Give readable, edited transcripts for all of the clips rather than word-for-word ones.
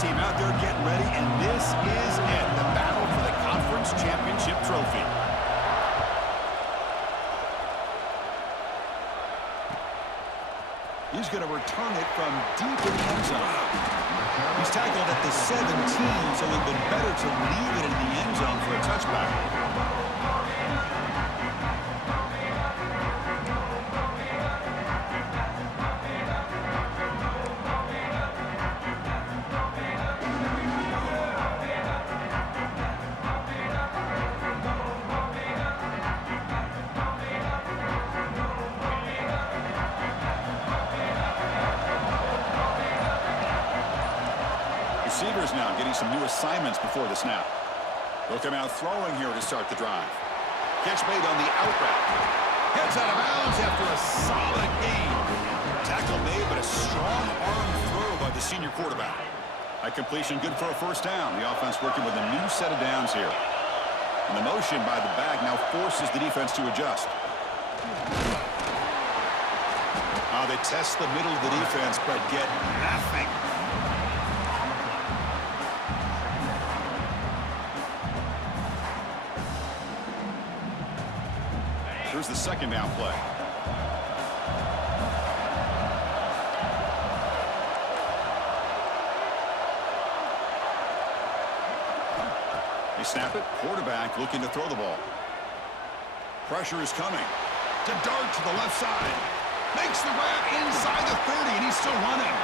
team out there getting ready, and this is it, the battle for the conference championship trophy. He's going to return it from deep in the end zone. He's tackled at the 17, so it would have been better to leave it in the end zone for a touchback. Receivers now getting some new assignments before the snap. They'll come out throwing here to start the drive. Catch made on the out route. Heads out of bounds after a solid gain. Tackle made, but a strong arm throw by the senior quarterback. A completion good for a first down. The offense working with a new set of downs here. And the motion by the back now forces the defense to adjust. They test the middle of the defense, but get nothing. Here's the second down play. They snap it. Quarterback looking to throw the ball. Pressure is coming. To dart to the left side. Makes the grab inside the 30, and he's still running.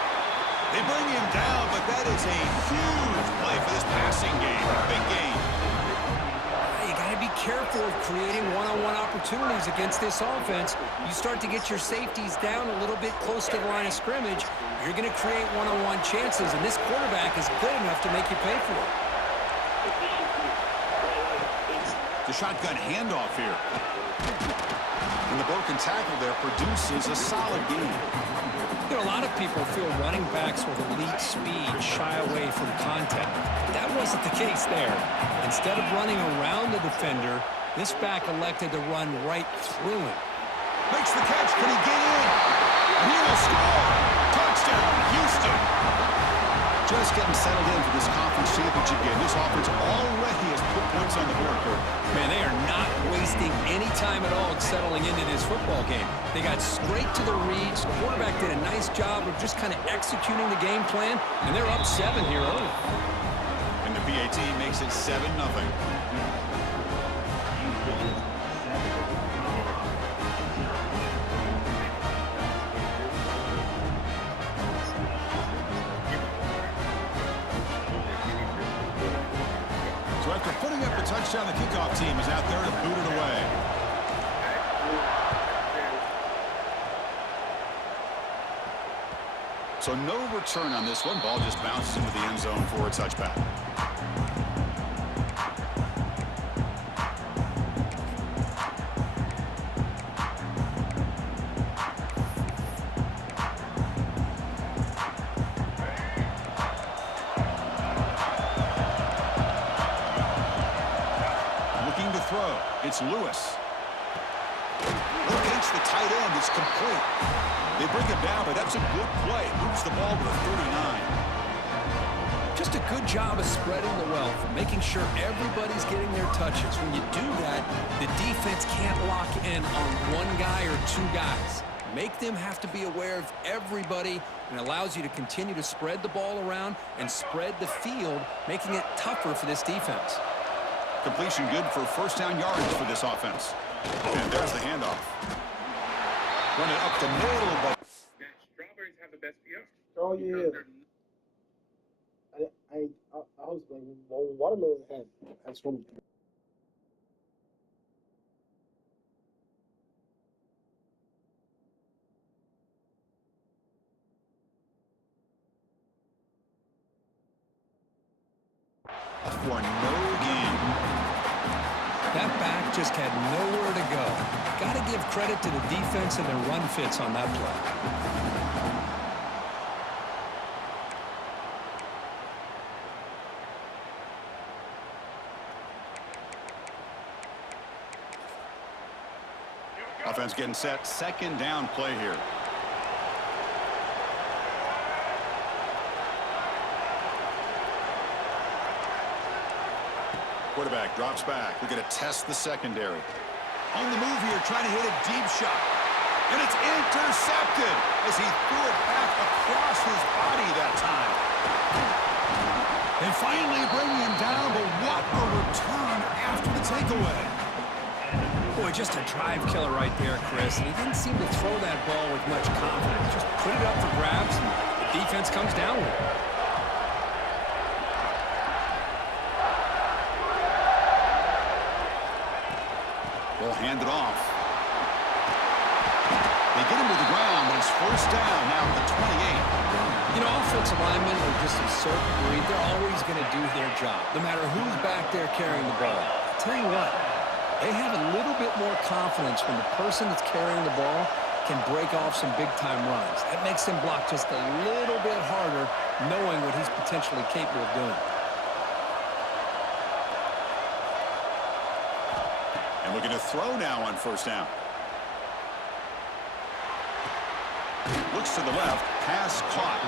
They bring him down, but that is a huge play for this passing game. A big game. You got to be careful of creating one-on-one opportunities against this offense. You start to get your safeties down a little bit close to the line of scrimmage, you're going to create one-on-one chances, and this quarterback is good enough to make you pay for it. The shotgun handoff here. And the broken tackle there produces a solid gain. You know, a lot of people feel running backs with elite speed shy away from contact. That wasn't the case there. Instead of running around the defender, this back elected to run right through him. Makes the catch. Can he get in? And he will score. Touchdown, Houston. Just getting settled in for this conference championship game. This offense already has put points on the board. Man, they are not wasting any time at all settling into this football game. They got straight to the reads. The quarterback did a nice job of just kind of executing the game plan, and they're up 7 here early. And the PAT makes it 7-0. So after putting up the touchdown, the kickoff team is out there to boot it away. So no return on this one. Ball just bounces into the end zone for a touchback. Throw. It's Lewis. Against the tight end. It's complete. They bring him down, but that's a good play. Moves the ball to the 39. Just a good job of spreading the wealth, making sure everybody's getting their touches. When you do that, the defense can't lock in on one guy or two guys. Make them have to be aware of everybody, and allows you to continue to spread the ball around and spread the field, making it tougher for this defense. Completion good for first down yardage for this offense. And there's the handoff. Run it up the middle, but strawberries have the best PR. Oh yeah. I was like, well, watermelon has some. For no gain. That back just had nowhere to go. Got to give credit to the defense and their run fits on that play. Offense getting set. Second down play here. Quarterback drops back. We're going to test the secondary. On the move here, trying to hit a deep shot. And it's intercepted as he threw it back across his body that time. They finally bring him down, but what a return after the takeaway. Boy, just a drive killer right there, Chris. And he didn't seem to throw that ball with much confidence. Just put it up for grabs, and the defense comes down with it. We'll hand it off. They get him to the ground, but it's first down now at the 28. You know, offensive linemen are just a certain breed. They're always going to do their job, no matter who's back there carrying the ball. I'll tell you what, they have a little bit more confidence when the person that's carrying the ball can break off some big-time runs. That makes them block just a little bit harder, knowing what he's potentially capable of doing. And looking to throw now on first down. Looks to the left, pass caught.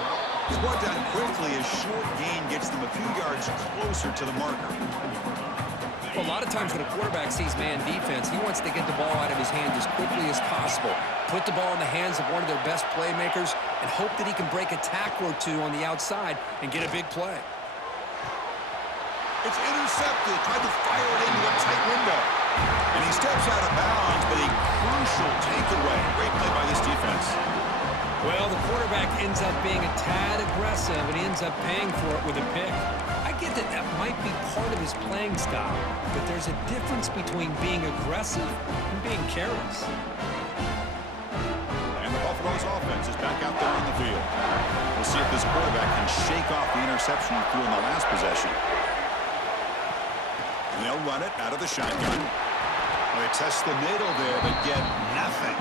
He's brought down quickly as short gain gets them a few yards closer to the marker. Well, a lot of times when a quarterback sees man defense, he wants to get the ball out of his hand as quickly as possible, put the ball in the hands of one of their best playmakers, and hope that he can break a tackle or two on the outside and get a big play. It's intercepted, tried to fire it into a tight window. And he steps out of bounds, but a crucial takeaway. Great play by this defense. Well, the quarterback ends up being a tad aggressive, and he ends up paying for it with a pick. I get that that might be part of his playing style, but there's a difference between being aggressive and being careless. And the Buffalo's offense is back out there on the field. We'll see if this quarterback can shake off the interception he threw in the last possession. And they'll run it out of the shotgun. They test the middle there, but get nothing.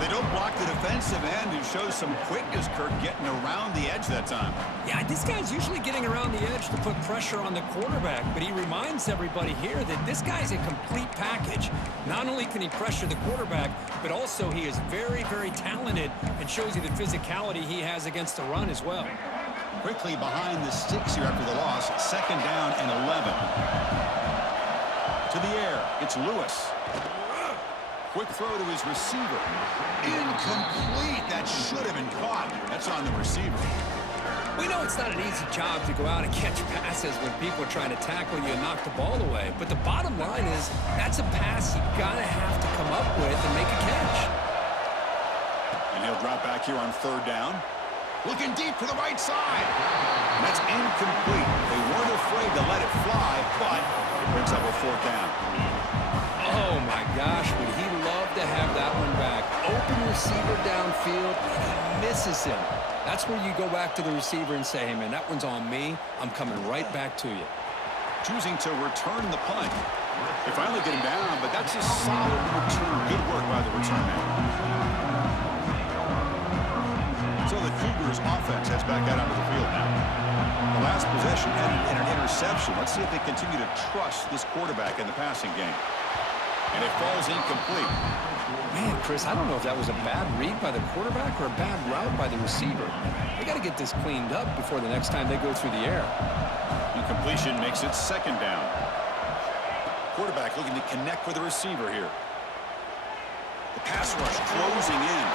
They don't block the defensive end, who shows some quickness, Kirk, getting around the edge that time. Yeah, this guy's usually getting around the edge to put pressure on the quarterback, but he reminds everybody here that this guy's a complete package. Not only can he pressure the quarterback, but also he is very, very talented and shows you the physicality he has against the run as well. Quickly behind the sticks here after the loss, second down and 11. To the air, it's Lewis. Quick throw to his receiver. Incomplete. That should have been caught. That's on the receiver. We know it's not an easy job to go out and catch passes when people are trying to tackle you and knock the ball away. But the bottom line is, that's a pass you gotta have to come up with and make a catch. And he'll drop back here on third down. Looking deep to the right side. And that's incomplete. They weren't afraid to let it fly, but it brings up a fourth down. Oh, my gosh, would he love to have that one back. Open receiver downfield, and he misses him. That's where you go back to the receiver and say, hey, man, that one's on me. I'm coming right back to you. Choosing to return the punt. They finally get him down, but that's a solid return. Good work by the return man. So the Cougars offense heads back out onto the field now. The last possession ended in an interception. Let's see if they continue to trust this quarterback in the passing game. And it falls incomplete. Man, Chris, I don't know if that was a bad read by the quarterback or a bad route by the receiver. They got to get this cleaned up before the next time they go through the air. Incompletion makes it second down. Quarterback looking to connect with the receiver here. The pass rush closing in.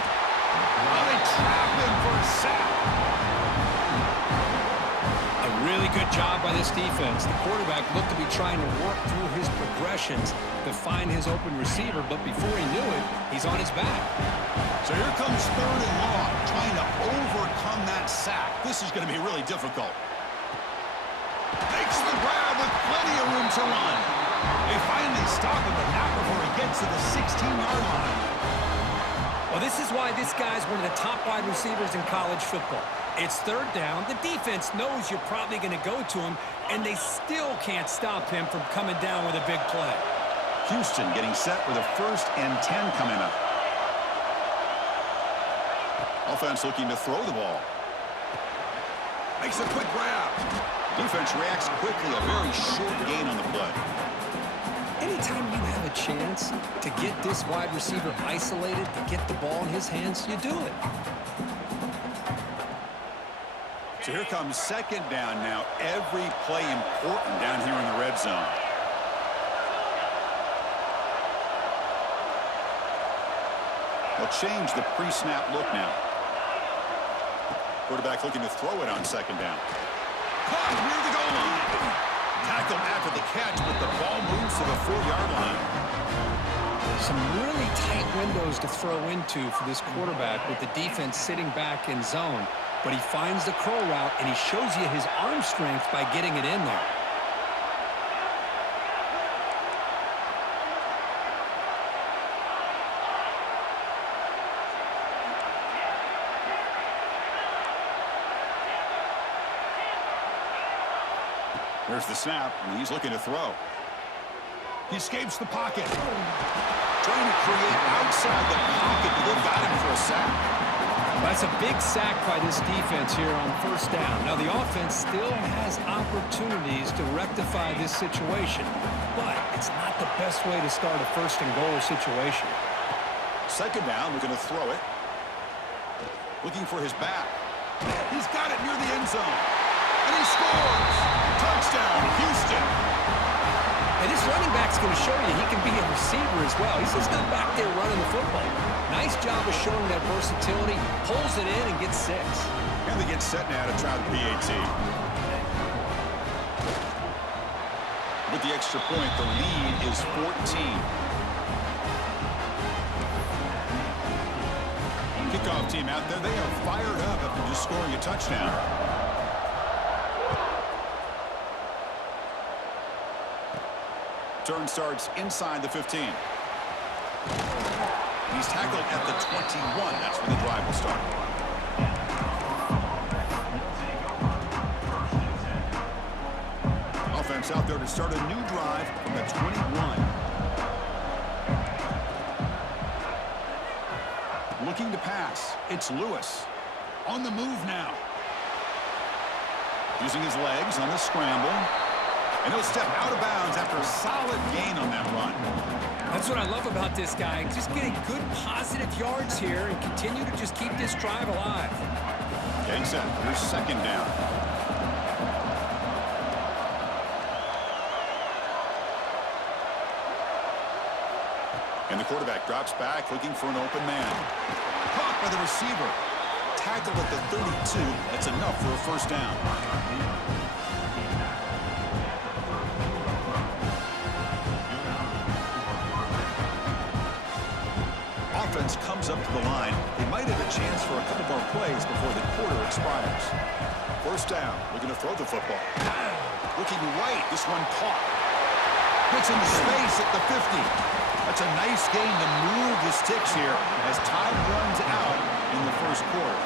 Oh, they trap him for a sack. A really good job by this defense. The quarterback looked to be trying to work through his progressions to find his open receiver, but before he knew it, he's on his back. So here comes third and long, trying to overcome that sack. This is going to be really difficult. Makes the grab with plenty of room to run. They finally stop him, but not before he gets to the 16-yard line. Well, this is why this guy's one of the top wide receivers in college football. It's third down. The defense knows you're probably going to go to him, and they still can't stop him from coming down with a big play. Houston getting set with a 1st and 10 coming up. Offense looking to throw the ball. Makes a quick grab. Defense reacts quickly. A very short gain on the play. Anytime you have a chance to get this wide receiver isolated, to get the ball in his hands, you do it. So here comes second down now. Every play important down here in the red zone. They'll change the pre-snap look now. Quarterback looking to throw it on second down. Caught near the goal line. Tackled after the catch, but the ball moves to the 4-yard line. Some really tight windows to throw into for this quarterback with the defense sitting back in zone. But he finds the curl route, and he shows you his arm strength by getting it in there. There's the snap, and he's looking to throw. He escapes the pocket. Trying to create outside the pocket, but they've got him for a sack. That's a big sack by this defense here on first down. Now, the offense still has opportunities to rectify this situation, but it's not the best way to start a first-and-goal situation. Second down, looking to throw it. Looking for his back. He's got it near the end zone. And he scores! Touchdown, Houston! And this running back's going to show you he can be a receiver as well. He's just not back there running the football. Nice job of showing that versatility. Pulls it in and gets 6. And they get set now to try the PAT. With the extra point, the lead is 14. Kickoff team out there. They are fired up after just scoring a touchdown. Turn starts inside the 15. He's tackled at the 21. That's where the drive will start. Offense out there to start a new drive from the 21. Looking to pass. It's Lewis. On the move now. Using his legs on the scramble. And he'll step out of bounds after a solid gain on that run. That's what I love about this guy. Just getting good positive yards here and continue to just keep this drive alive. Getting set. Here's second down. And the quarterback drops back looking for an open man. Caught by the receiver. Tackled at the 32. That's enough for a first down. Offense comes up to the line. They might have a chance for a couple more plays before the quarter expires. First down, looking to throw the football. Looking right, this one caught. Gets into space at the 50. That's a nice gain to move the sticks here as time runs out in the first quarter.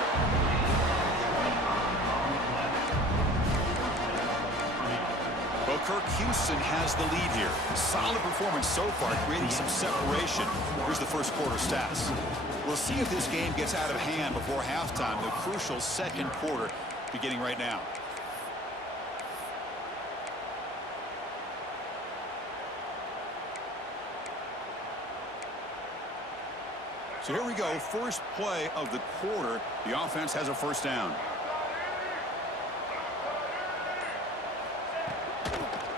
Well, Kirk, Houston has the lead here. Solid performance so far, creating some separation. Here's the first quarter stats. We'll see if this game gets out of hand before halftime, the crucial second quarter beginning right now. So here we go, first play of the quarter. The offense has a first down.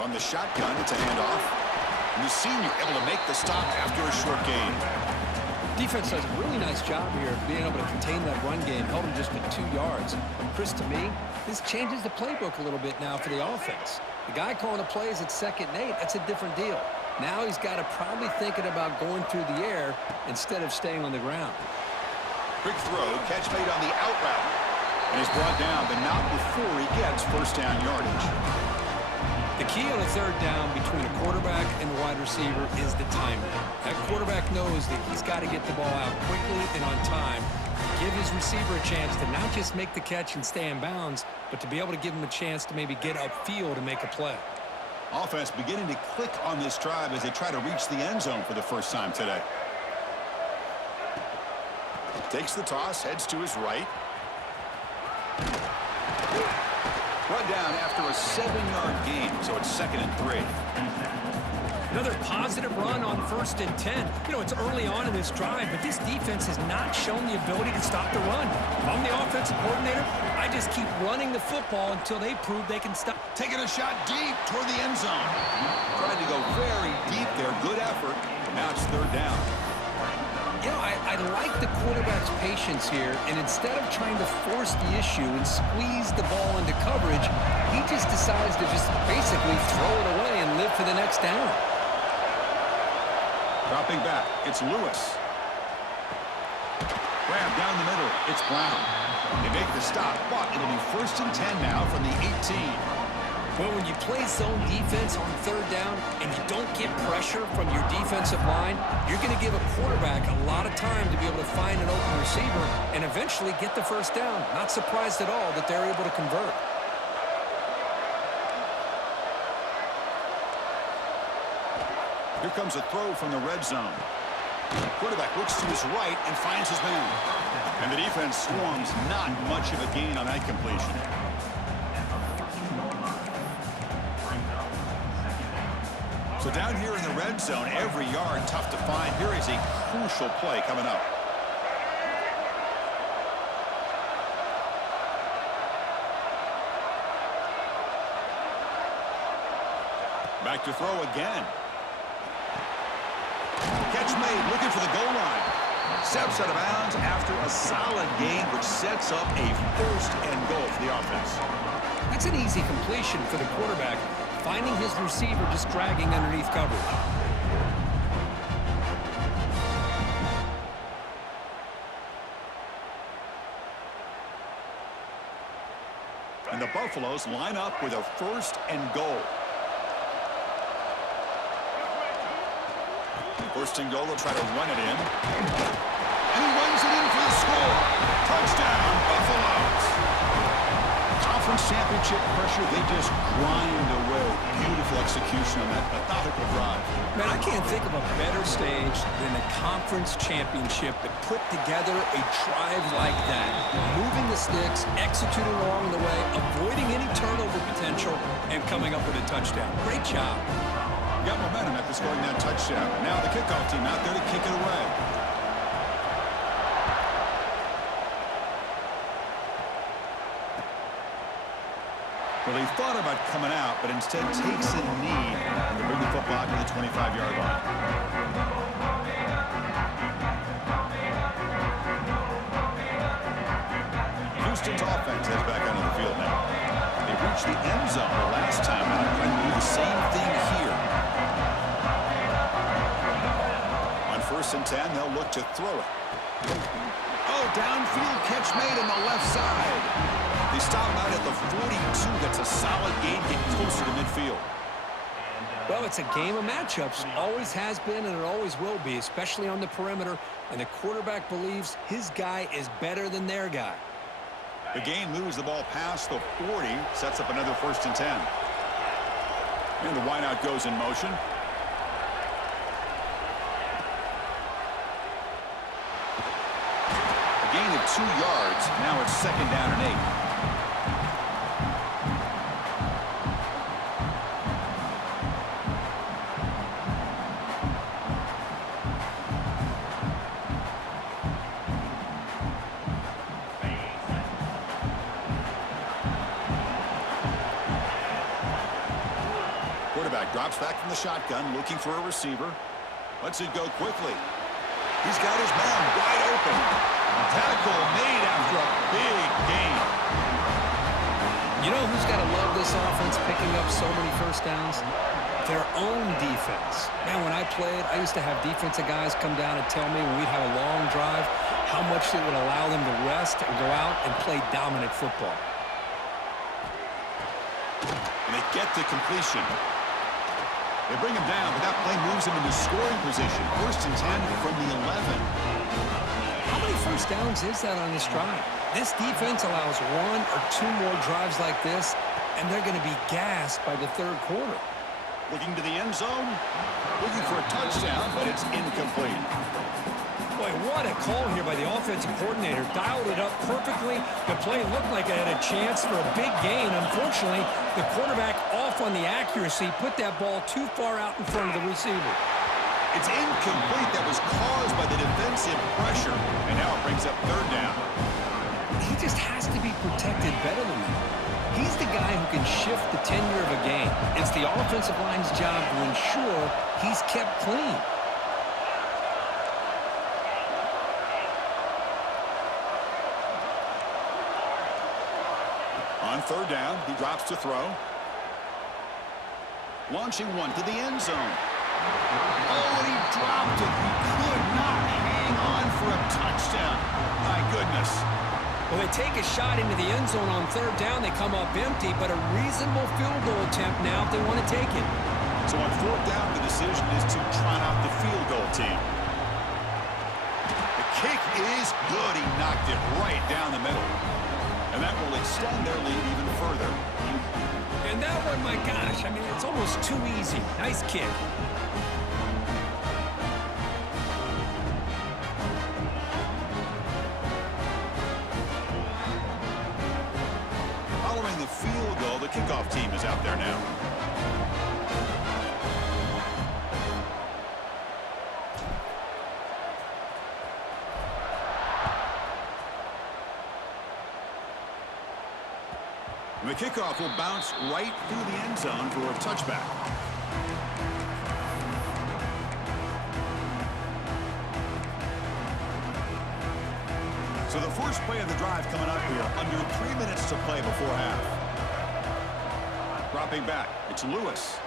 On the shotgun, it's a handoff. And the senior able to make the stop after a short gain. Defense does a really nice job here of being able to contain that run game, held him just with 2 yards. Chris, to me, this changes the playbook a little bit now for the offense. The guy calling the plays at 2nd and 8, that's a different deal. Now he's got to probably thinking about going through the air instead of staying on the ground. Quick throw, catch made on the out route. And is brought down, but not before he gets first down yardage. The key on a third down between a quarterback and a wide receiver is the timing. That quarterback knows that he's got to get the ball out quickly and on time. Give his receiver a chance to not just make the catch and stay in bounds, but to be able to give him a chance to maybe get upfield and make a play. Offense beginning to click on this drive as they try to reach the end zone for the first time today. Takes the toss, heads to his right. Run down after a 7-yard gain, so it's 2nd and 3. Another positive run on 1st and 10. You know, it's early on in this drive, but this defense has not shown the ability to stop the run. If I'm the offensive coordinator, I just keep running the football until they prove they can stop. Taking a shot deep toward the end zone. Trying to go very deep there. Good effort. Now it's 3rd down. You know, I like the quarterback's patience here, and instead of trying to force the issue and squeeze the ball into coverage, he just decides to just basically throw it away and live for the next down. Dropping back, it's Lewis. Grab down the middle, it's Brown. They make the stop, but it'll be 1st and 10 now from the 18. Well, when you play zone defense on 3rd down and you don't get pressure from your defensive line, you're going to give a quarterback a lot of time to be able to find an open receiver and eventually get the 1st down. Not surprised at all that they're able to convert. Here comes a throw from the red zone. Quarterback looks to his right and finds his man. And the defense swarms, not much of a gain on that completion. So down here in the red zone, every yard tough to find. Here is a crucial play coming up. Back to throw again. Catch made, looking for the goal line. Steps out of bounds after a solid gain, which sets up a 1st and goal for the offense. That's an easy completion for the quarterback, finding his receiver just dragging underneath coverage. And the Buffaloes line up with a 1st and goal. 1st and goal, they'll try to run it in. And he runs it in for the score. Touchdown, Buffaloes. Conference championship pressure, they just grind away. Beautiful execution on that methodical drive. Man, I can't think of a better stage than the conference championship to put together a drive like that. Moving the sticks, executing along the way, avoiding any turnover potential, and coming up with a touchdown. Great job. Got momentum after scoring that touchdown. Now the kickoff team out there to kick it away. Well, he thought about coming out, but instead takes a knee to bring the football out to the 25-yard line. Houston's offense heads back onto the field now. They reached the end zone the last time out, trying to do the same thing here. On 1st and 10, they'll look to throw it. Oh, downfield catch made on the left side. They stop out at the 42. That's a solid gain, getting closer to midfield. Well, it's a game of matchups. Always has been and it always will be, especially on the perimeter. And the quarterback believes his guy is better than their guy. The gain moves the ball past the 40, sets up another 1st and 10. And the wideout goes in motion. A gain of 2 yards. Now it's 2nd down and 8. Drops back from the shotgun, looking for a receiver. Lets it go quickly. He's got his man wide open. Tackle made after a big gain. You know who's got to love this offense picking up so many 1st downs? Their own defense. Man, when I played, I used to have defensive guys come down and tell me when we'd have a long drive how much it would allow them to rest and go out and play dominant football. And they get the completion. They bring him down, but that play moves him into scoring position. 1st and 10 from the 11. How many 1st downs is that on this drive? This defense allows 1 or 2 more drives like this, and they're going to be gassed by the 3rd quarter. Looking to the end zone, looking for a touchdown, but it's incomplete. Boy, what a call here by the offensive coordinator. Dialed it up perfectly. The play looked like it had a chance for a big gain. Unfortunately, the quarterback off on the accuracy, put that ball too far out in front of the receiver. It's incomplete. That was caused by the defensive pressure. And now it brings up third down. He just has to be protected better than that. He's the guy who can shift the tenure of a game. It's the offensive line's job to ensure he's kept clean. On third down, he drops to throw. Launching one to the end zone. Oh, and he dropped it. He could not hang on for a touchdown. My goodness. Well, they take a shot into the end zone on third down. They come up empty, but a reasonable field goal attempt now if they want to take it. So on fourth down, the decision is to trot out the field goal team. The kick is good. He knocked it right down the middle. And that will extend their lead even further. And that one, my gosh, I mean, it's almost too easy. Nice kick. Following the field goal, the kickoff team is out there now. The kickoff will bounce right through the end zone for a touchback. So the first play of the drive coming up here, under 3 minutes to play before half. Dropping back, it's Lewis.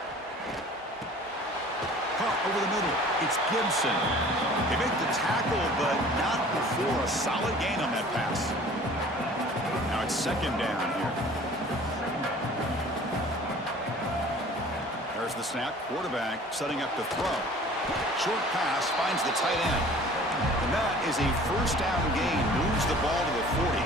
Caught over the middle, it's Gibson. They make the tackle, but not before a solid gain on that pass. Now it's second down here. There's the snap. Quarterback setting up the throw. Short pass finds the tight end. And that is a first down gain. Moves the ball to the 40.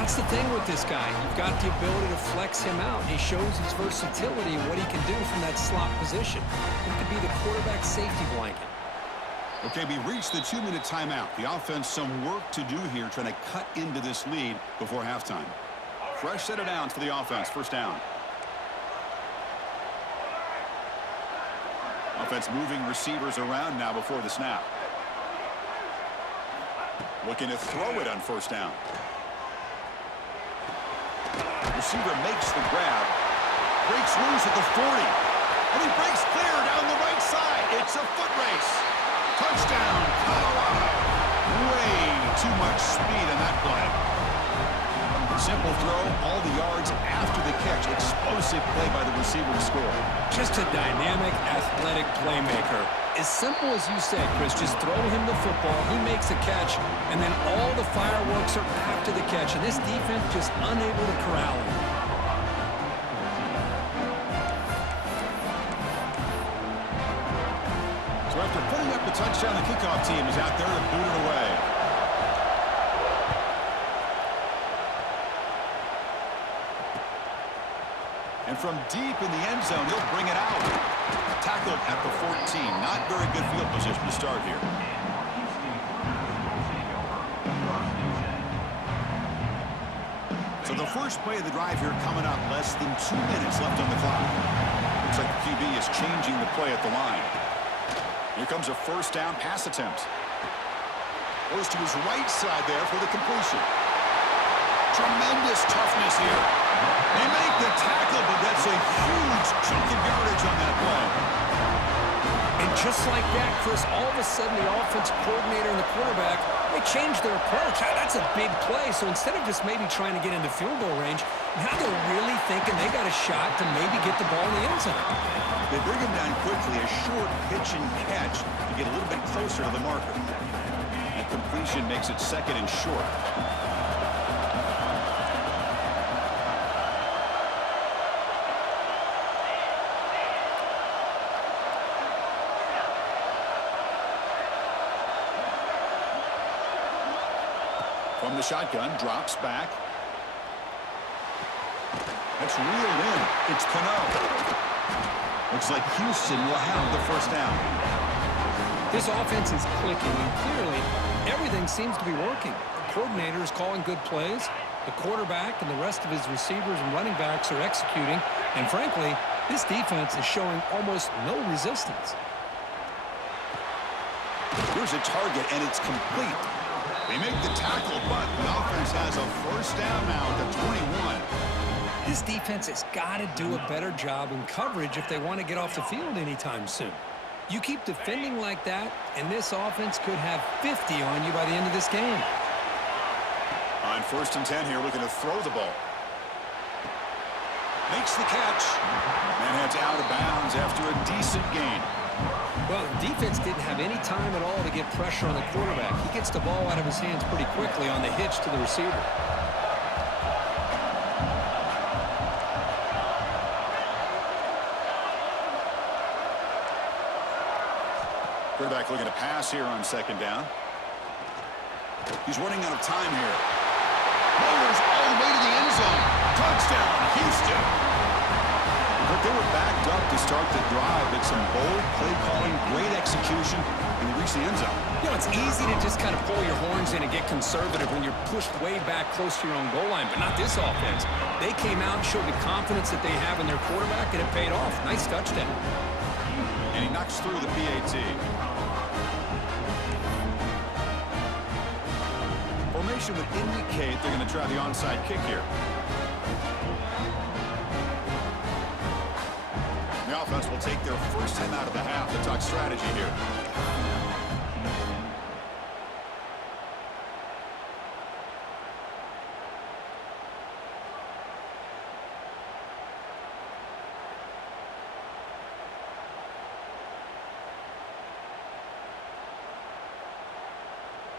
That's the thing with this guy. You've got the ability to flex him out. He shows his versatility and what he can do from that slot position. He could be the quarterback's safety blanket. Okay, we reached the 2-minute timeout. The offense some work to do here, trying to cut into this lead before halftime. Fresh set of downs for the offense. First down. Offense moving receivers around now before the snap. Looking to throw it on first down. Receiver makes the grab. Breaks loose at the 40. And he breaks clear down the right side. It's a foot race. Touchdown, Colorado. Way too much speed in that play. Simple throw, all the yards after the catch. Explosive play by the receiver to score. Just a dynamic, athletic playmaker. As simple as you said, Chris, just throw him the football, he makes a catch, and then all the fireworks are after the catch. And this defense just unable to corral him. So after putting up the touchdown, the kickoff team is out there to boot it away. And from deep in the end zone, he'll bring it out. Tackled at the 14. Not very good field position to start here. So the first play of the drive here coming up. Less than 2 minutes left on the clock. Looks like the QB is changing the play at the line. Here comes a first down pass attempt. Goes to his right side there for the completion. Tremendous toughness here. They make the tackle, but that's a huge chunk of yardage on that play. And just like that, Chris, all of a sudden the offensive coordinator and the quarterback, they changed their approach. That's a big play. So instead of just maybe trying to get into field goal range, now they're really thinking they got a shot to maybe get the ball in the end zone. They bring him down quickly, a short pitch and catch to get a little bit closer to the marker. And completion makes it second and short. From the shotgun, drops back. That's reeled in. It's Cano. Looks like Houston will have the first down. This offense is clicking, and clearly everything seems to be working. The coordinator is calling good plays. The quarterback and the rest of his receivers and running backs are executing. And frankly, this defense is showing almost no resistance. Here's a target, and it's complete. They make the tackle, but the offense has a first down now at the 21. This defense has got to do a better job in coverage if they want to get off the field anytime soon. You keep defending like that, and this offense could have 50 on you by the end of this game. On 1st and 10 here, looking to throw the ball. Makes the catch. And heads out of bounds after a decent gain. Well, the defense didn't have any time at all to get pressure on the quarterback. He gets the ball out of his hands pretty quickly on the hitch to the receiver. Quarterback looking to pass here on 2nd down. He's running out of time here. Motors all the way to the end zone. Touchdown, Houston. But they were backed up to start the drive, but some bold play calling, great execution, and they reached the end zone. You know, it's easy to just kind of pull your horns in and get conservative when you're pushed way back close to your own goal line, but not this offense. They came out and showed the confidence that they have in their quarterback, and it paid off. Nice touchdown. And he knocks through the PAT. Formation would indicate they're going to try the onside kick here. The offense will take their first time out of the half to talk strategy here.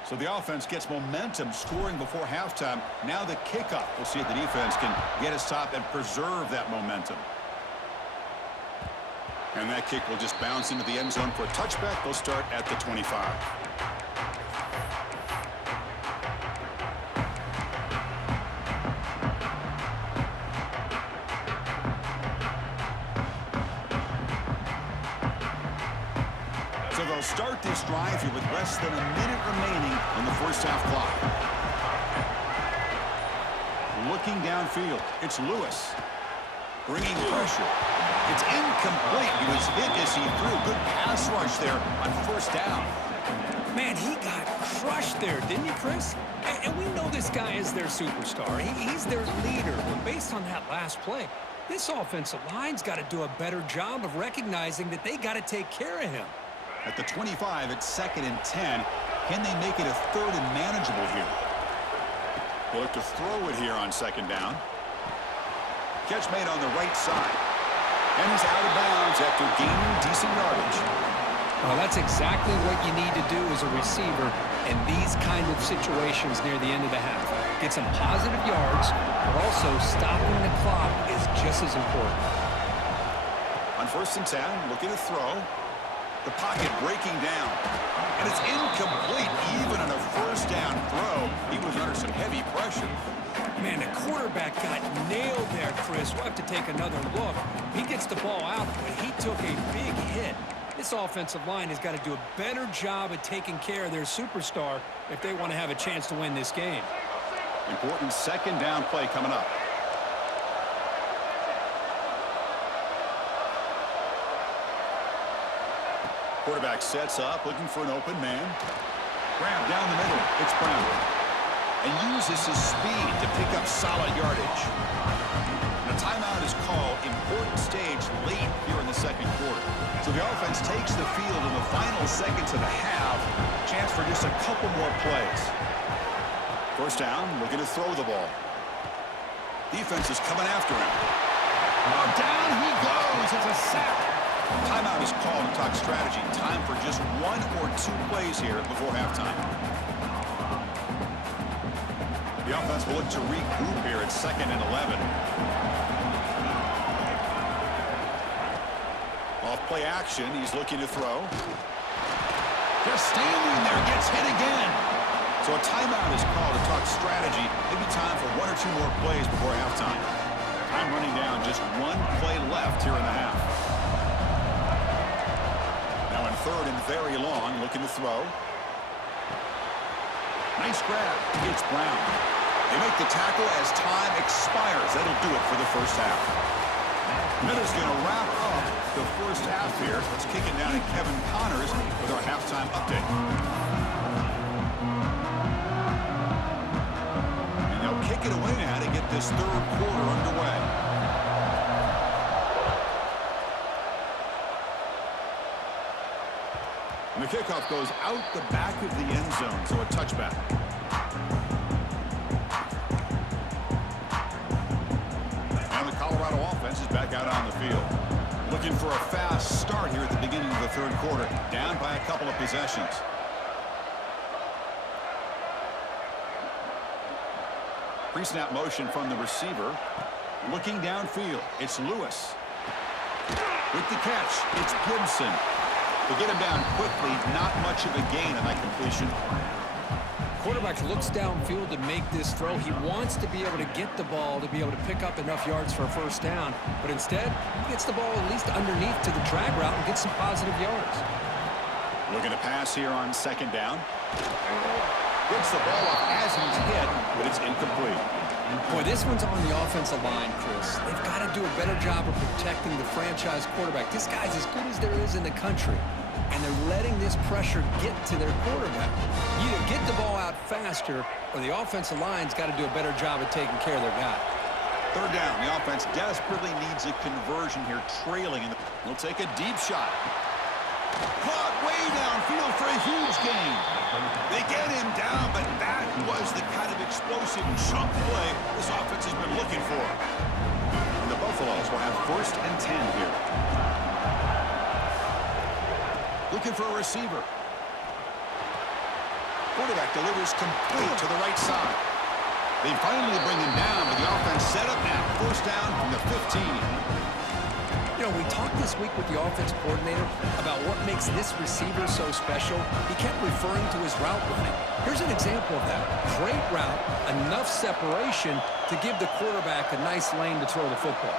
So the offense gets momentum, scoring before halftime. Now the kickoff. We'll see if the defense can get a stop and preserve that momentum. And that kick will just bounce into the end zone for a touchback. They'll start at the 25. So they'll start this drive here with less than a minute remaining on the first half clock. Looking downfield, it's Lewis. Bringing pressure. It's incomplete. He was hit as he threw a good pass rush there on 1st down. Man, he got crushed there, didn't you, Chris? And we know this guy is their superstar. He's their leader. But based on that last play, this offensive line's got to do a better job of recognizing that they got to take care of him. At the 25, it's 2nd and 10. Can they make it a 3rd and manageable here? They'll look to throw it here on 2nd down. Catch made on the right side. And he's out of bounds after gaining decent yardage. Well, that's exactly what you need to do as a receiver in these kind of situations near the end of the half. Get some positive yards, but also stopping the clock is just as important. On 1st and 10, looking to throw. The pocket breaking down. And it's incomplete even on a 1st down throw. He was under some heavy pressure. Man, the quarterback got nailed there, Chris. We'll have to take another look. He gets the ball out, but he took a big hit. This offensive line has got to do a better job of taking care of their superstar if they want to have a chance to win this game. Important 2nd down play coming up. Quarterback sets up, looking for an open man. Grab down the middle. It's Brown. And uses his speed to pick up solid yardage. And a timeout is called. Important stage late here in the 2nd quarter. So the offense takes the field in the final seconds of the half. Chance for just a couple more plays. 1st down, looking to throw the ball. Defense is coming after him. Oh, down he goes. It's a sack. Timeout is called to talk strategy. Time for just 1 or 2 plays here before halftime. The offense will look to regroup here at 2nd and 11. Off play action, he's looking to throw. Just standing there, gets hit again. So a timeout is called to talk strategy. Maybe time for 1 or 2 more plays before halftime. Time running down, just 1 play left here in the half. third and very long, looking to throw. Nice grab. It's Brown. They make the tackle as time expires. That'll do it for the first half. Miller's going to wrap up the first half here. Let's kick it down to Kevin Connors with our halftime update. And they'll kick it away now to get this third quarter underway. And the kickoff goes out the back of the end zone, so a touchback. And the Colorado offense is back out on the field. Looking for a fast start here at the beginning of the third quarter. Down by a couple of possessions. Pre-snap motion from the receiver. Looking downfield, it's Lewis. With the catch, it's Gibson. They get him down quickly, not much of a gain on that completion. Quarterback looks downfield to make this throw. He wants to be able to get the ball to be able to pick up enough yards for a first down. But instead, he gets the ball at least underneath to the drag route and gets some positive yards. Looking to pass here on second down. Gets the ball up as he's hit, but it's incomplete. Boy, this one's on the offensive line, Chris. They've got to do a better job of protecting the franchise quarterback. This guy's as good as there is in the country, and they're letting this pressure get to their quarterback. You either get the ball out faster, or the offensive line's got to do a better job of taking care of their guy. Third down, the offense desperately needs a conversion here, trailing. They'll take a deep shot. Caught way downfield for a huge gain. They get him down, but that was the kind of explosive chunk play this offense has been looking for. And the Buffaloes will have first and 10 here. Looking for a receiver. Quarterback delivers complete to the right side. They finally bring him down, but the offense set up now. First down from the 15. You know, we talked this week with the offense coordinator about what makes this receiver so special. He kept referring to his route running. Here's an example of that. Great route, enough separation to give the quarterback a nice lane to throw the football.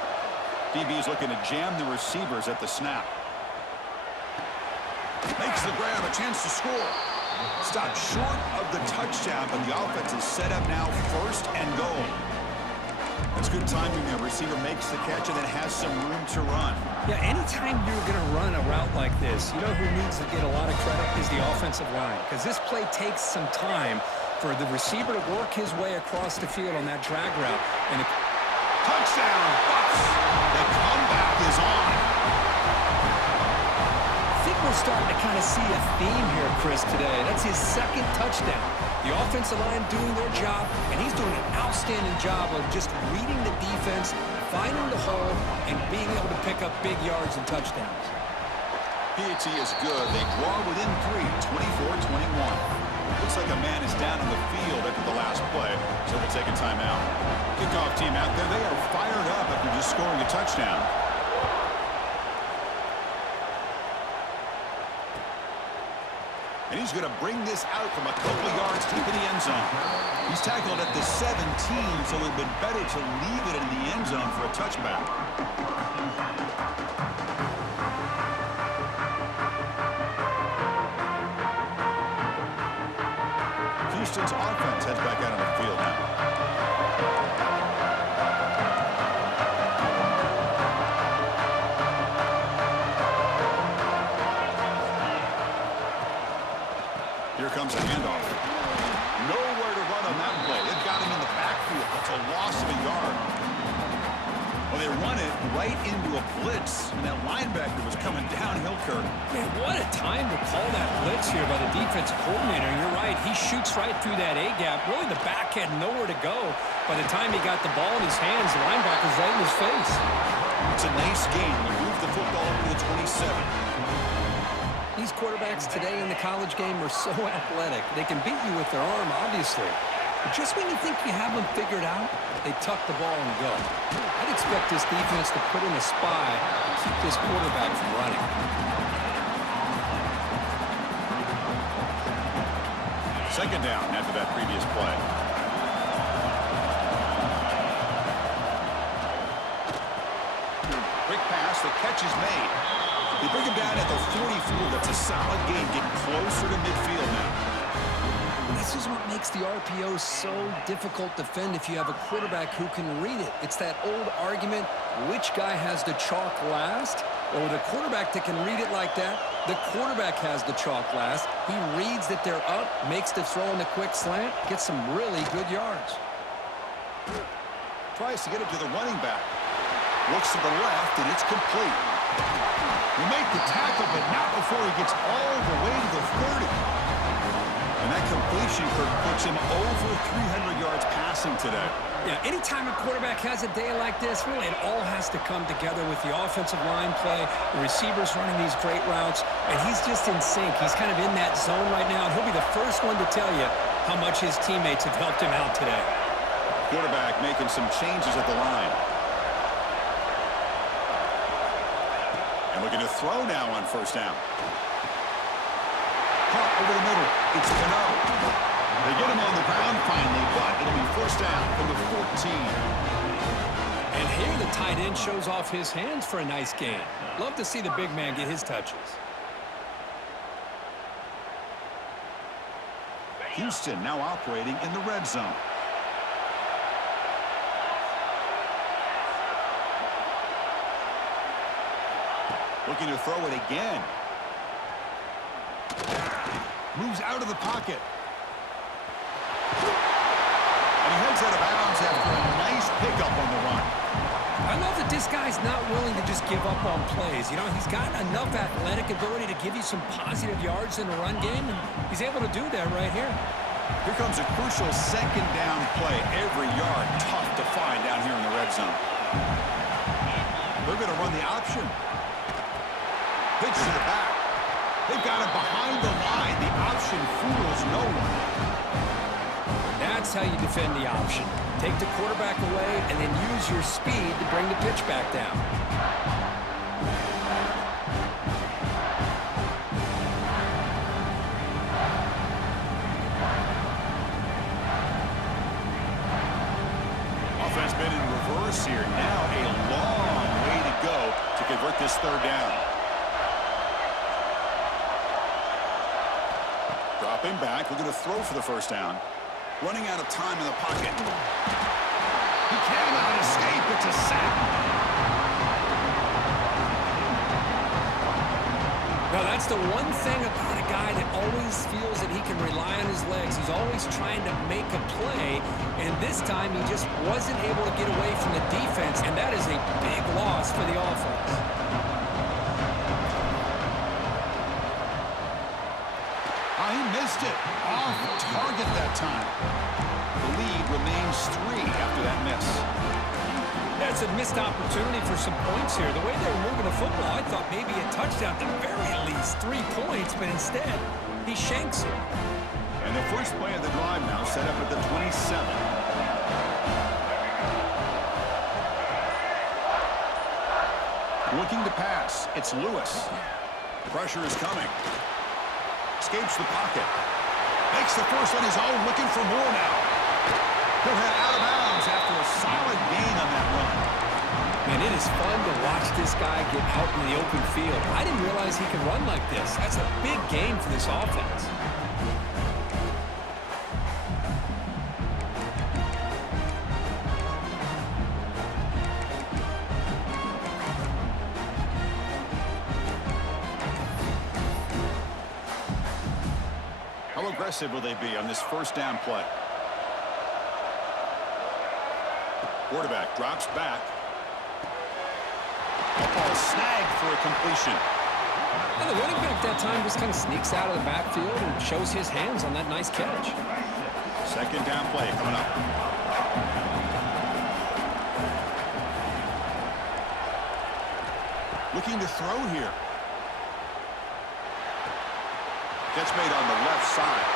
DB is looking to jam the receivers at the snap. Makes the grab, a chance to score. Stopped short of the touchdown, but the offense is set up now first and goal. That's good timing there. Receiver makes the catch and then has some room to run. Yeah, anytime you're going to run a route like this, you know who needs to get a lot of credit is the offensive line, because this play takes some time for the receiver to work his way across the field on that drag route. And touchdown, Buffs! The comeback is on. I think we're starting to kind of see a theme here, Chris, today. That's his second touchdown. The offensive line doing their job, and he's doing an outstanding job of just reading the defense, finding the hole, and being able to pick up big yards and touchdowns. PAT is good. They draw within 3, 24-21. Looks like a man is down on the field after the last play, so we'll take a timeout. Kickoff team out there. They are fired up after just scoring a touchdown. And he's going to bring this out from a couple of yards deep in the end zone. He's tackled at the 17, so it would have been better to leave it in the end zone for a touchback. Houston's offense heads back out on the field now. Here comes a handoff. Nowhere to run on that play. They've got him in the backfield. That's a loss of a yard. Well, they run it right into a blitz, and that linebacker was coming downhill, Kirk. Man, what a time to call that blitz here by the defensive coordinator. You're right. He shoots right through that A-gap. Really, the back had nowhere to go. By the time he got the ball in his hands, the linebacker's right in his face. It's a nice game. They move the football up to the 27. These quarterbacks today in the college game are so athletic. They can beat you with their arm, obviously. But just when you think you have them figured out, they tuck the ball and go. I'd expect this defense to put in a spy to keep this quarterback from running. Second down after that previous play. Quick pass, the catch is made. They bring him down at the 44. That's a solid gain, getting closer to midfield now. This is what makes the RPO so difficult to defend if you have a quarterback who can read it. It's that old argument, which guy has the chalk last? Well, with a quarterback that can read it like that, the quarterback has the chalk last. He reads that they're up, makes the throw in the quick slant, gets some really good yards. Tries to get it to the running back. Looks to the left, and it's complete. He made the tackle, but not before he gets all the way to the 30. And that completion, Kirk, puts him over 300 yards passing today. Yeah, anytime a quarterback has a day like this, really, it all has to come together with the offensive line play, the receivers running these great routes, and he's just in sync. He's kind of in that zone right now, and he'll be the first one to tell you how much his teammates have helped him out today. Quarterback making some changes at the line. And looking to throw now on first down. Caught over the middle. It's Cano. They get him on the ground finally, but it'll be first down from the 14. And here the tight end shows off his hands for a nice gain. Love to see the big man get his touches. Houston now operating in the red zone. Looking to throw it again. Moves out of the pocket. And he heads out of bounds after a nice pickup on the run. I love that this guy's not willing to just give up on plays. You know, he's got enough athletic ability to give you some positive yards in the run game, and he's able to do that right here. Here comes a crucial second down play. Every yard tough to find down here in the red zone. They're going to run the option. Pitch to the back. They've got him behind the line. The option fools no one. That's how you defend the option. Take the quarterback away and then use your speed to bring the pitch back down. Offense been in reverse here. Now a long way to go to convert this third down. Dropping back, looking to throw for the first down. Running out of time in the pocket. He cannot escape. It's a sack. Now, that's the one thing about a guy that always feels that he can rely on his legs. He's always trying to make a play, and this time he just wasn't able to get away from the defense, and that is a big loss for the offense. He missed it. Off target that time. The lead remains 3 after that miss. That's a missed opportunity for some points here. The way they were moving the football, I thought maybe a touchdown, at the very least 3 points, but instead, he shanks it. And the first play of the drive now set up at the 27. Looking to pass. It's Lewis. Pressure is coming. Escapes the pocket. Makes the first on his own, looking for more now. He'll head out of bounds after a solid gain on that run. Man, it is fun to watch this guy get out in the open field. I didn't realize he could run like this. That's a big gain for this offense. How aggressive will they be on this first down play? Quarterback drops back. The ball snagged for a completion. And the running back that time just kind of sneaks out of the backfield and shows his hands on that nice catch. Second down play coming up. Looking to throw here. Catch made on the left side.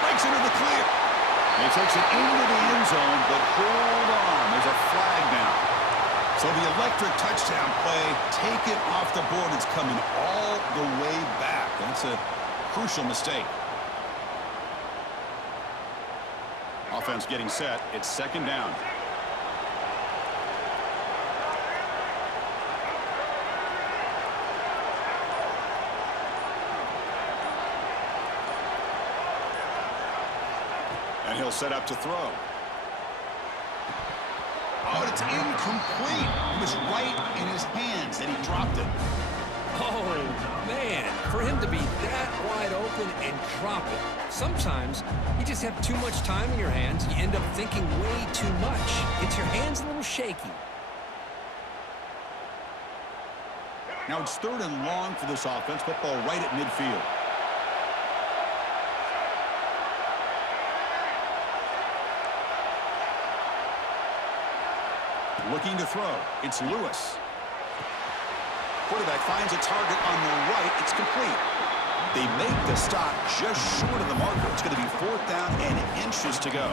Breaks into the clear. And he takes it into the end zone, but hold on. There's a flag now. So the electric touchdown play, take it off the board. It's coming all the way back. That's a crucial mistake. Offense getting set. It's second down. And he'll set up to throw. Oh, it's incomplete. It was right in his hands, and he dropped it. Oh, man, for him to be that wide open and drop it. Sometimes you just have too much time in your hands, and you end up thinking way too much. Gets your hands a little shaky. Now it's 3rd and long for this offense. Football right at midfield. Looking to throw. It's Lewis. Quarterback finds a target on the right. It's complete. They make the stop just short of the marker. It's going to be 4th down and inches to go.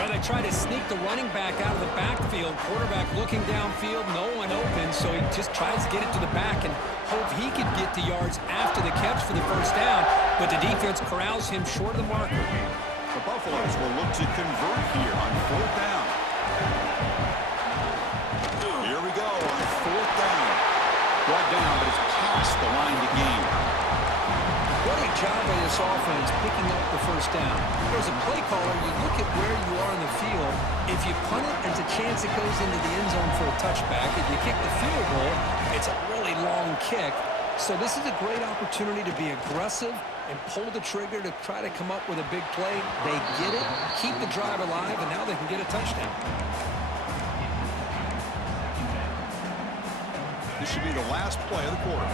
Well, they try to sneak the running back out of the backfield. Quarterback looking downfield, no one open, so he just tries to get it to the back and hope he could get the yards after the catch for the 1st down, but the defense corrals him short of the marker. The Buffaloes will look to convert here on 4th down. Here we go on 4th down. Brought down, but it's past the line to gain. What a job by this offense picking up the 1st down. As a play caller, you look at where you are in the field. If you punt it, there's a chance it goes into the end zone for a touchback. If you kick the field goal, it's a really long kick. So this is a great opportunity to be aggressive and pull the trigger to try to come up with a big play. They get it, keep the drive alive, and now they can get a touchdown. This should be the last play of the quarter.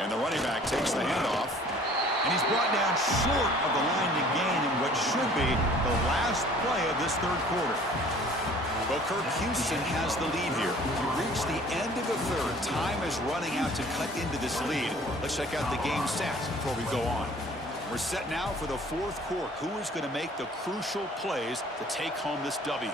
And the running back takes the handoff. And he's brought down short of the line to gain in what should be the last play of this 3rd quarter. Well, Kirk, Houston has the lead here. We've reached the end of the 3rd. Time is running out to cut into this lead. Let's check out the game stats before we go on. We're set now for the 4th quarter. Who is going to make the crucial plays to take home this W?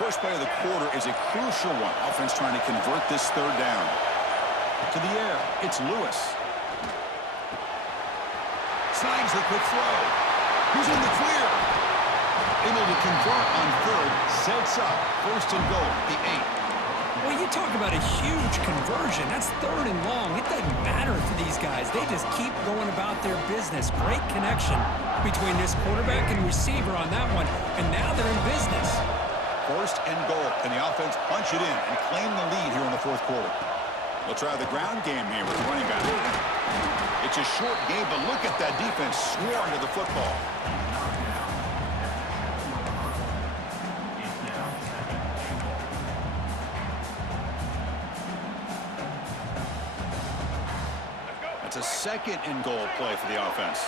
First play of the quarter is a crucial one. Offense trying to convert this 3rd down. To the air, it's Lewis. Snags the quick throw. Who's in the clear? Able to convert on 3rd. Sets up 1st and goal, the 8. Well, you talk about a huge conversion. That's 3rd and long. It doesn't matter for these guys. They just keep going about their business. Great connection between this quarterback and receiver on that one. And now they're in business. 1st and goal. Can the offense punch it in and claim the lead here in the 4th quarter? We'll try the ground game here with the running back. It's a short game, but look at that defense swarm to the football. That's a 2nd and goal play for the offense.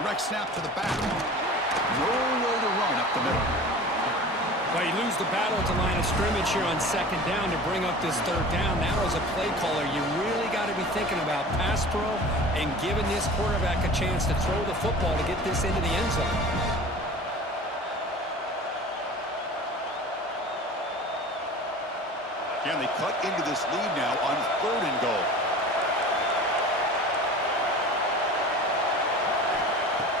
Direct snap to the back. No way to run up the middle. Well, you lose the battle at the line of scrimmage here on 2nd down to bring up this 3rd down. Now as a play caller, you really got to be thinking about pass pro and giving this quarterback a chance to throw the football to get this into the end zone. Can they cut into this lead now on 3rd and goal?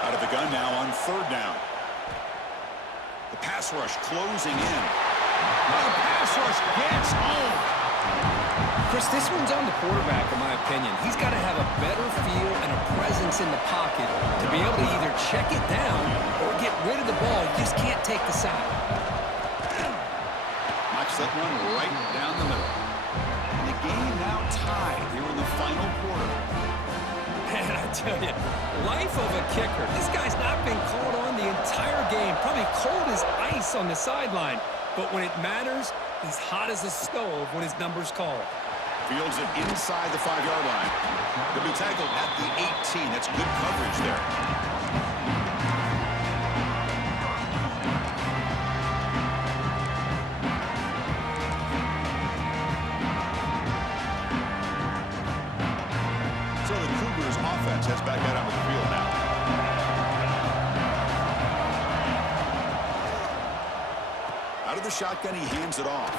Out of the gun now on 3rd down. The pass rush closing in. Now the pass rush gets home. Chris, this one's on the quarterback, in my opinion. He's got to have a better feel and a presence in the pocket to be able to either check it down or get rid of the ball. You just can't take the sack. Knocks that one right down the middle. And the game now tied here in the final quarter. Man, I tell you, life of a kicker. This guy's not been called on the entire game. Probably cold as ice on the sideline. But when it matters, he's hot as a stove when his number's called. Fields it inside the 5-yard line. They'll be tackled at the 18. That's good coverage there. So the Cougars offense heads back out on the Out of the shotgun, he hands it off.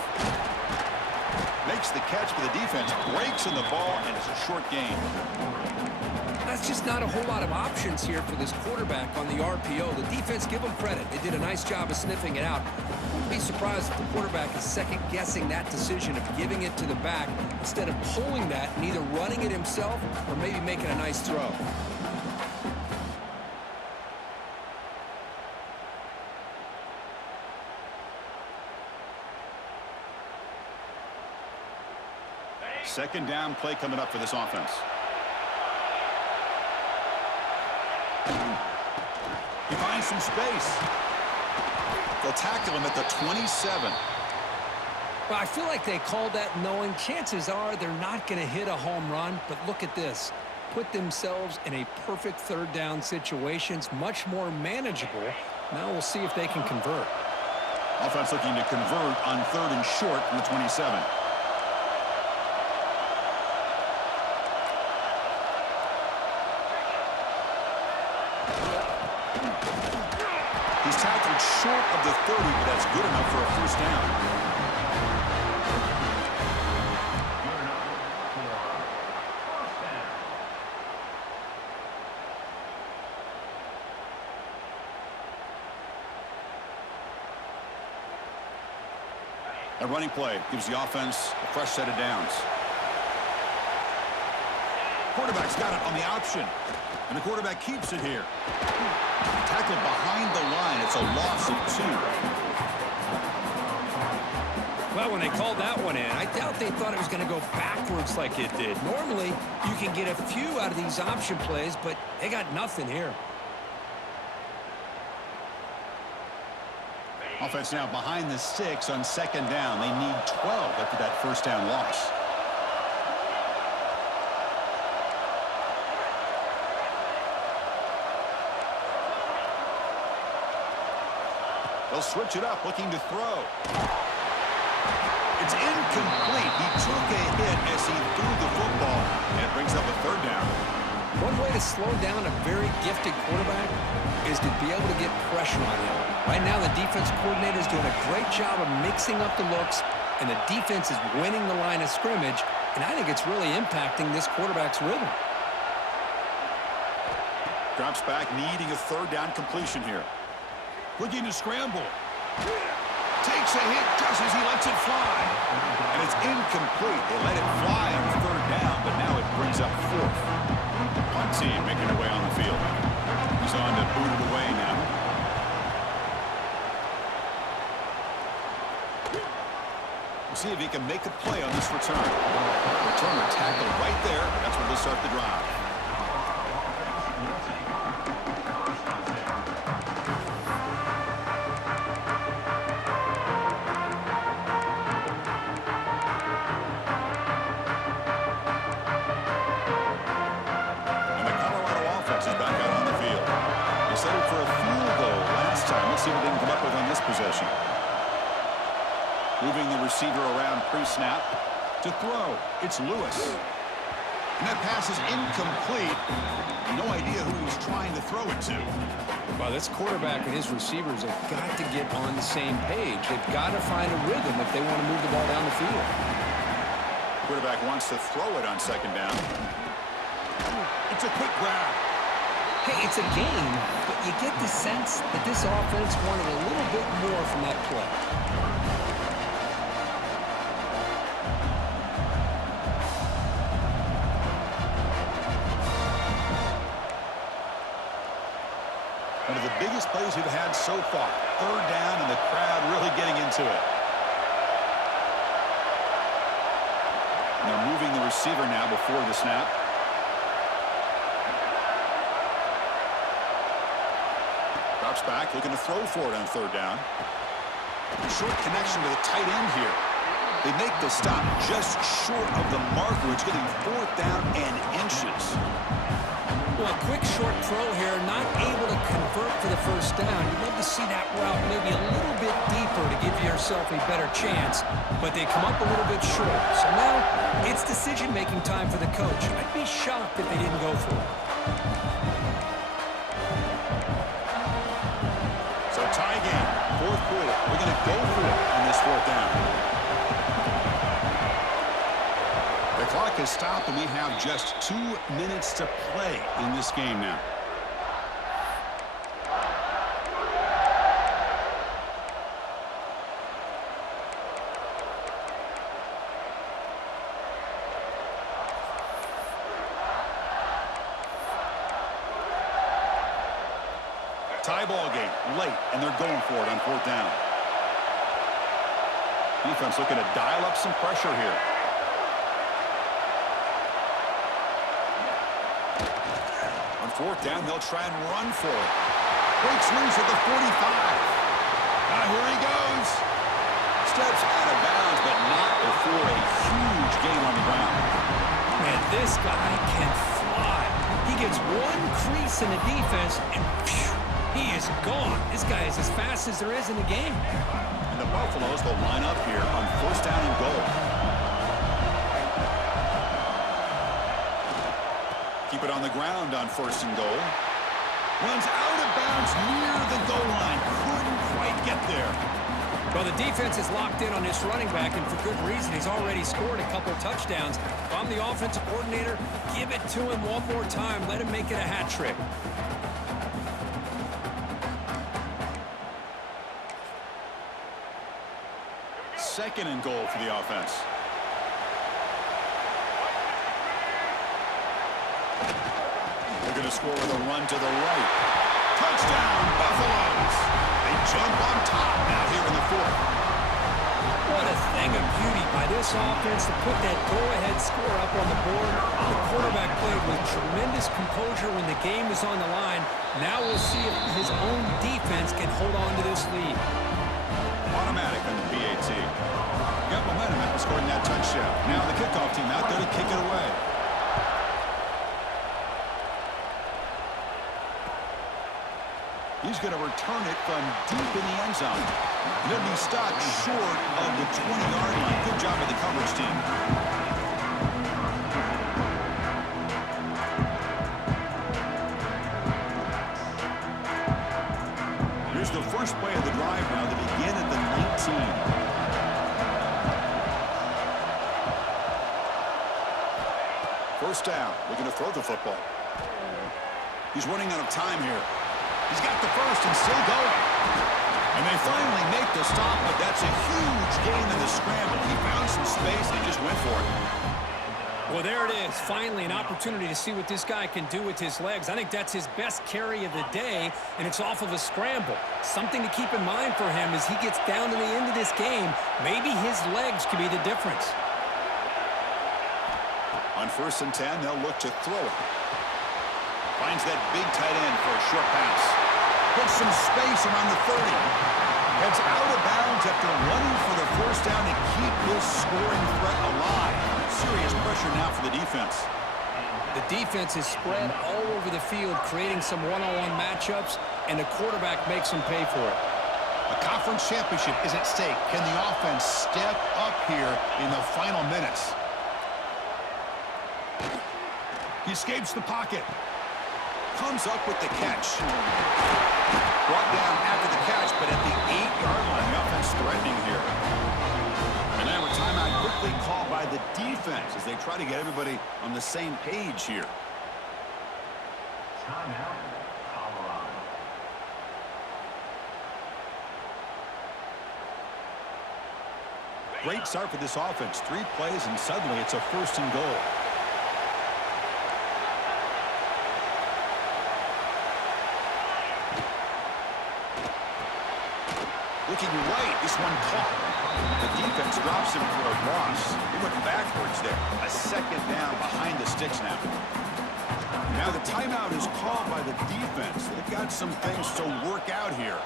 Makes the catch for the defense, breaks in the ball, and it's a short gain. That's just not a whole lot of options here for this quarterback on the RPO. The defense, give them credit. They did a nice job of sniffing it out. Wouldn't be surprised if the quarterback is second-guessing that decision of giving it to the back instead of pulling that and either running it himself or maybe making a nice throw. Second down play coming up for this offense. He finds some space. They'll tackle him at the 27. Well, I feel like they called that knowing chances are they're not going to hit a home run, but look at this. Put themselves in a perfect third down situation. It's much more manageable. Now we'll see if they can convert. Offense looking to convert on 3rd and short from the 27. He's tackled short of the 30, but that's good enough for a first down. A running play gives the offense a fresh set of downs. Quarterback's got it on the option, and the quarterback keeps it here. Tackled behind the line. It's a loss of 2. Well, when they called that one in, I doubt they thought it was going to go backwards like it did. Normally, you can get a few out of these option plays, but they got nothing here. Offense now behind the 6 on 2nd down. They need 12 after that first down loss. They'll switch it up, looking to throw. It's incomplete. He took a hit as he threw the football, and it brings up a 3rd down. One way to slow down a very gifted quarterback is to be able to get pressure on him. Right now, the defense coordinator is doing a great job of mixing up the looks, and the defense is winning the line of scrimmage, and I think it's really impacting this quarterback's rhythm. Drops back, needing a 3rd down completion here. Looking to scramble. Takes a hit just as he lets it fly. And it's incomplete. They let it fly on 3rd down, but now it brings up 4th. Punt team making their way on the field. He's on to boot it away now. We'll see if he can make a play on this return. Returner tackled right there. That's where they'll start the drive. See what they can come up with on this possession. Moving the receiver around pre-snap to throw. It's Lewis. And that pass is incomplete. No idea who he was trying to throw it to. Well, this quarterback and his receivers have got to get on the same page. They've got to find a rhythm if they want to move the ball down the field. Quarterback wants to throw it on 2nd down. It's a quick grab. Hey, it's a game, but you get the sense that this offense wanted a little bit more from that play. One of the biggest plays we've had so far. 3rd down, and the crowd really getting into it. And they're moving the receiver now before the snap. Drops back, looking to throw for it on 3rd down. Short connection to the tight end here. They make the stop just short of the marker. It's getting 4th down and inches. Well, a quick short throw here, not able to convert for the first down. You'd love to see that route maybe a little bit deeper to give yourself a better chance, but they come up a little bit short. So now it's decision-making time for the coach. I'd be shocked if they didn't go for it. So tie game, 4th quarter. We're going to go for it on this fourth down. The clock has stopped, and we have just 2 minutes to play in this game now. Tie ball game late, and they're going for it on fourth down. Defense looking to dial up some pressure here. On fourth down, they'll try and run for it. Breaks loose at the 45. Now here he goes. Steps out of bounds, but not before a huge gain on the ground. Man, this guy can fly. He gets one crease in the defense, and phew, he is gone. This guy is as fast as there is in the game. And the Buffaloes will line up here on first down and goal. Keep it on the ground on first and goal. Runs out of bounds near the goal line. Couldn't quite get there. Well, the defense is locked in on this running back, and for good reason. He's already scored a couple touchdowns. If I'm the offensive coordinator, give it to him one more time. Let him make it a hat trick. Second and goal for the offense. They're going to score with a run to the right. Touchdown, Buffaloes. They jump on top now here in the fourth. What a thing of beauty by this offense to put that go-ahead score up on the board. The quarterback played with tremendous composure when the game was on the line. Now we'll see if his own defense can hold on to this lead. Automatic on the BAT. Got momentum after scoring that touchdown. Now the kickoff team out there to kick it away. He's going to return it from deep in the end zone. He'll be stopped short of the 20-yard line. Good job of the coverage team. Here's the first play of the drive now to begin at the 19. First down. Looking to throw the football. He's running out of time here. He's got the first and still going. And they finally make the stop, but that's a huge gain in the scramble. He found some space and he just went for it. Well, there it is. Finally, an opportunity to see what this guy can do with his legs. I think that's his best carry of the day, and it's off of a scramble. Something to keep in mind for him as he gets down to the end of this game. Maybe his legs could be the difference. On first and 10, they'll look to throw it. Finds that big tight end for a short pass. Puts some space around the 30. Heads out of bounds after running for the first down to keep this scoring threat alive. Serious pressure now for the defense. The defense is spread all over the field, creating some one-on-one matchups, and the quarterback makes them pay for it. A conference championship is at stake. Can the offense step up here in the final minutes? He escapes the pocket. Comes up with the catch. Brought down after the catch, but at the 8-yard line, the offense threatening here. And now a timeout quickly called by the defense as they try to get everybody on the same page here. Timeout, Colorado. Great start for this offense. 3 plays, and suddenly it's a first and goal. Looking right, this one caught. The defense drops him for a loss. He went backwards there. A second down behind the sticks now. Now the timeout is called by the defense. They've got some things to work out here.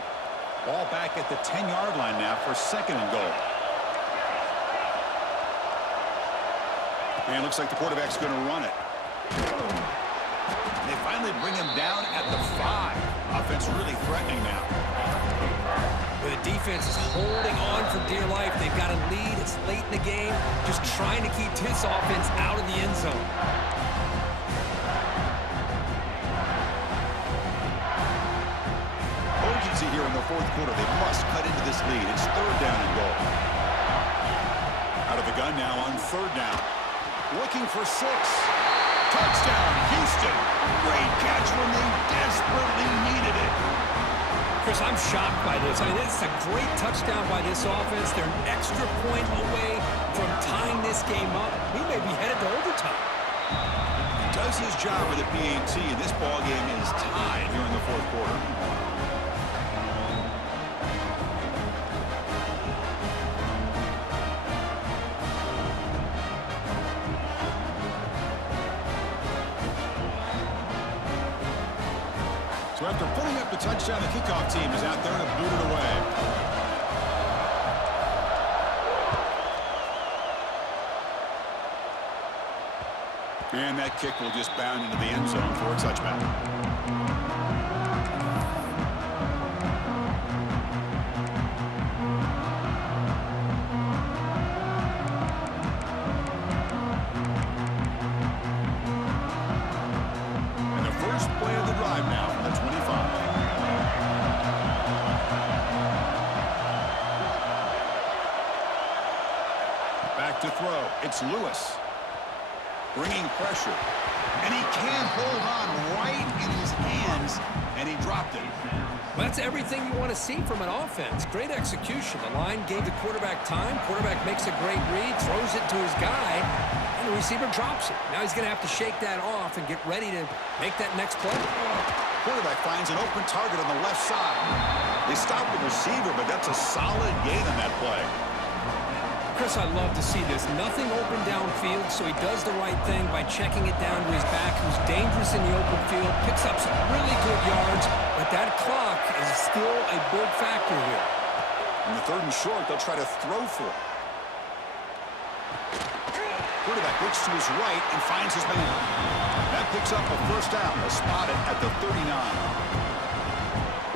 Ball back at the 10-yard line now for second and goal. And it looks like the quarterback's going to run it. They finally bring him down at the 5. Offense really threatening now. The defense is holding on for dear life. They've got a lead. It's late in the game. Just trying to keep this offense out of the end zone. Urgency here in the fourth quarter. They must cut into this lead. It's third down and goal. Out of the gun now on third down. Looking for 6. Touchdown, Houston. Great catch when they desperately needed it. Chris, I'm shocked by this. I mean, it's a great touchdown by this offense. They're an extra point away from tying this game up. We may be headed to overtime. He does his job with the PAT, and this ball game is tied here in the fourth quarter. So after putting up the touchdown, the kickoff team is out there to boot it away. And that kick will just bound into the end zone for a touchback. And the first play of the drive now from the 25. Back to throw. It's Lewis. Bringing pressure. And he can't hold on right in his hands, and he dropped it. Well, that's everything you want to see from an offense. Great execution. The line gave the quarterback time. Quarterback makes a great read, throws it to his guy, and the receiver drops it. Now he's going to have to shake that off and get ready to make that next play. Quarterback finds an open target on the left side. They stop the receiver, but that's a solid gain on that play. Chris, I love to see this. Nothing open downfield, so he does the right thing by checking it down to his back, who's dangerous in the open field, picks up some really good yards, but that clock is still a big factor here. In the third and short, they'll try to throw for it. Quarterback looks to his right and finds his man. That picks up a first down. They'll spot it at the 39.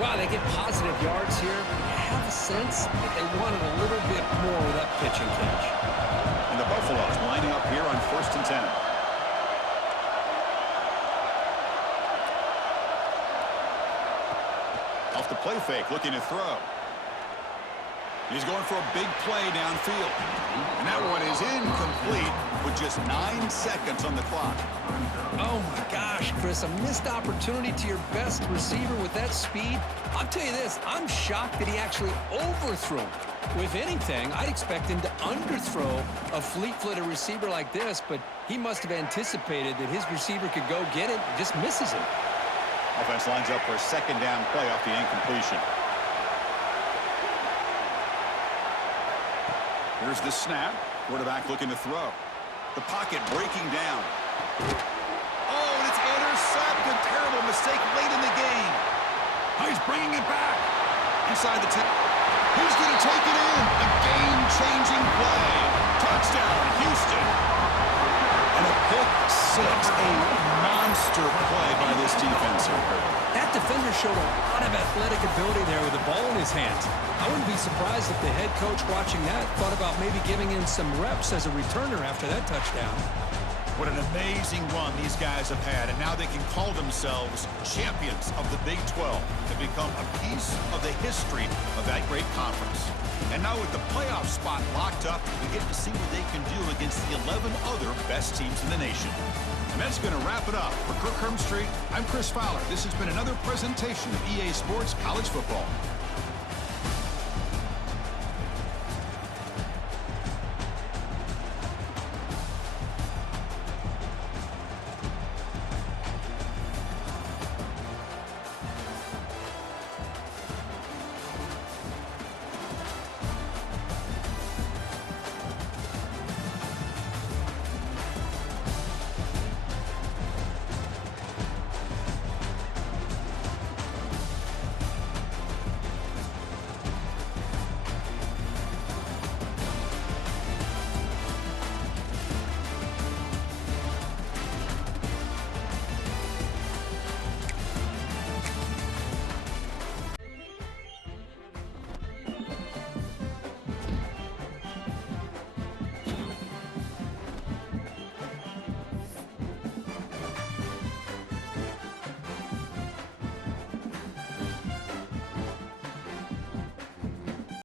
Wow, they get positive yards here. I have a sense that they wanted a little bit more with that pitch and catch. And the Buffaloes lining up here on 1st and 10. Off the play fake, looking to throw. He's going for a big play downfield. And that one is incomplete with just 9 seconds on the clock. Oh, my gosh, Chris, a missed opportunity to your best receiver with that speed. I'll tell you this, I'm shocked that he actually overthrew him. With anything, I'd expect him to underthrow a fleet-footed receiver like this, but he must have anticipated that his receiver could go get it and just misses him. Offense lines up for a second down play off the incompletion. Here's the snap. Quarterback looking to throw. The pocket breaking down. Oh, and it's intercepted. Terrible mistake late in the game. Oh, he's bringing it back. Inside the 10. Who's going to take it in? A game-changing play. Touchdown, Houston. And a pick six. A monster play by this defense. That defender showed a lot of athletic ability there with the ball in his hands. I wouldn't be surprised if the head coach watching that thought about maybe giving him some reps as a returner after that touchdown. What an amazing run these guys have had, and now they can call themselves champions of the Big 12 and become a piece of the history of that great conference. And now with the playoff spot locked up, we get to see what they can do against the 11 other best teams in the nation. And that's going to wrap it up. For Kirk Herbstreit, I'm Chris Fowler. This has been another presentation of EA Sports College Football.